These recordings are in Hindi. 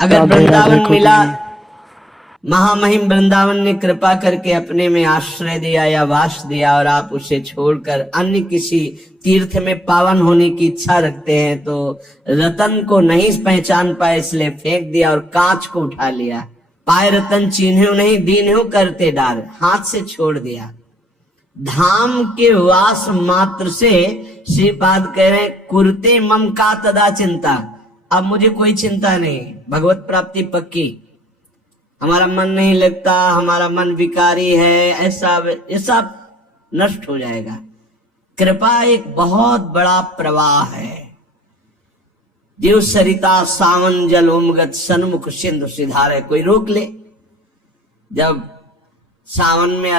अगर वृंदावन मिला, महामहिम वृंदावन ने कृपा करके अपने में आश्रय दिया या वास दिया और आप उसे छोड़कर अन्य किसी तीर्थ में पावन होने की इच्छा रखते हैं, तो रतन को नहीं पहचान पाए इसलिए फेंक दिया और कांच को उठा लिया। पाए रतन चिन्ह्यो नहीं दीन्ह्यो करते डार, हाथ से छोड़ दिया। धाम के वास मात्र से श्रीपाद कह रहे कुरते मम का तदा चिंता, अब मुझे कोई चिंता नहीं, भगवत प्राप्ति पक्की। हमारा मन नहीं लगता, हमारा मन विकारी है, ऐसा नष्ट हो जाएगा। कृपा एक बहुत बड़ा प्रवाह है। जीव सरिता सावन जल उमगत सन्मुख सिंधु सिधारे, कोई रोक ले। जब सावन में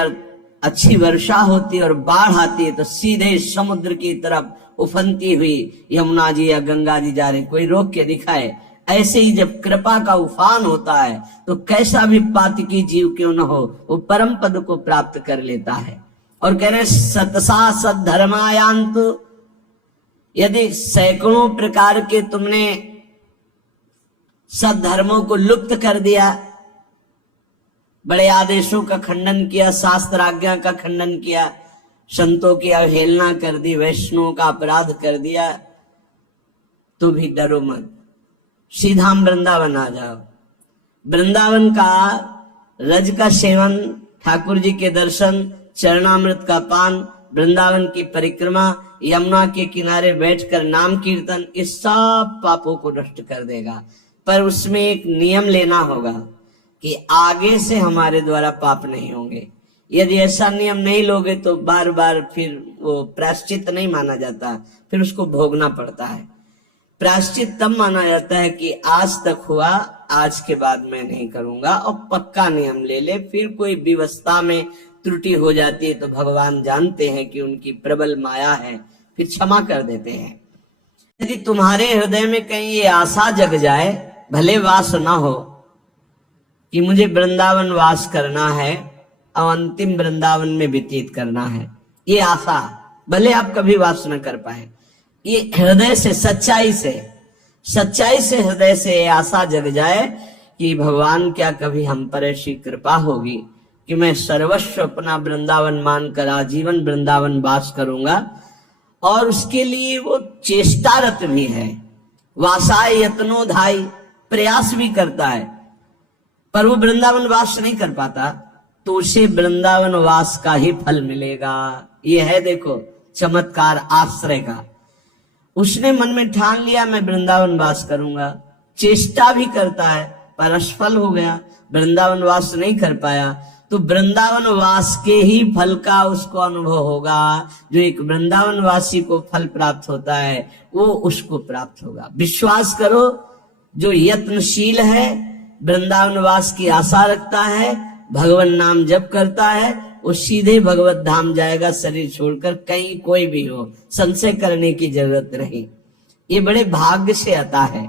अच्छी वर्षा होती है और बाढ़ आती है तो सीधे समुद्र की तरफ उफनती हुई यमुना जी या गंगा जी जा रहे, कोई रोक के दिखाए। ऐसे ही जब कृपा का उफान होता है तो कैसा भी पातकी जीव क्यों न हो, वो परम पद को प्राप्त कर लेता है। और कह रहे सतसा सद्धर्मायांत, यदि सैकड़ों प्रकार के तुमने सद्धर्मों को लुप्त कर दिया, बड़े आदेशों का खंडन किया, शास्त्र आज्ञा का खंडन किया, संतों की अवहेलना कर दी, वैष्णवों का अपराध कर दिया, तो भी डरो मत, सीधा वृंदावन आ जाओ। वृंदावन का रज का सेवन, ठाकुर जी के दर्शन, चरणामृत का पान, वृंदावन की परिक्रमा, यमुना के किनारे बैठकर नाम कीर्तन, इस सब पापों को नष्ट कर देगा। पर उसमें एक नियम लेना होगा कि आगे से हमारे द्वारा पाप नहीं होंगे। यदि ऐसा नियम नहीं लोगे तो बार बार फिर वो प्रायश्चित नहीं माना जाता, फिर उसको भोगना पड़ता है। प्रायश्चित तब माना जाता है कि आज तक हुआ, आज के बाद मैं नहीं करूंगा, और पक्का नियम ले ले। फिर कोई व्यवस्था में त्रुटि हो जाती है तो भगवान जानते हैं कि उनकी प्रबल माया है, फिर क्षमा कर देते हैं। यदि तुम्हारे हृदय में कहीं ये आशा जग जाए, भले वास ना हो कि मुझे वृंदावन वास करना है और अंतिम वृंदावन में व्यतीत करना है, ये आशा भले आप कभी वास न कर पाए, ये हृदय से सच्चाई से हृदय से आशा जग जाए कि भगवान क्या कभी हम पर ऐसी कृपा होगी कि मैं सर्वस्व अपना वृंदावन मानकर आजीवन वृंदावन वास करूंगा। और उसके लिए वो चेष्टारत भी है, वासाय यत्नो धाई, प्रयास भी करता है, पर वो वृंदावन वास नहीं कर पाता, तो उसे वृंदावन वास का ही फल मिलेगा। ये है देखो चमत्कार आश्रय का। उसने मन में ठान लिया मैं वृंदावन वास करूंगा, चेष्टा भी करता है पर असफल हो गया, वृंदावन वास नहीं कर पाया, तो वृंदावन वास के ही फल का उसको अनुभव होगा। जो एक वृंदावन वासी को फल प्राप्त होता है वो उसको प्राप्त होगा। विश्वास करो, जो यत्नशील है, वृंदावन वास की आशा रखता है, भगवान नाम जप करता है, वो सीधे भगवत धाम जाएगा, शरीर छोड़कर, कहीं कोई भी हो, संशय करने की जरूरत नहीं। ये बड़े भाग्य से आता है।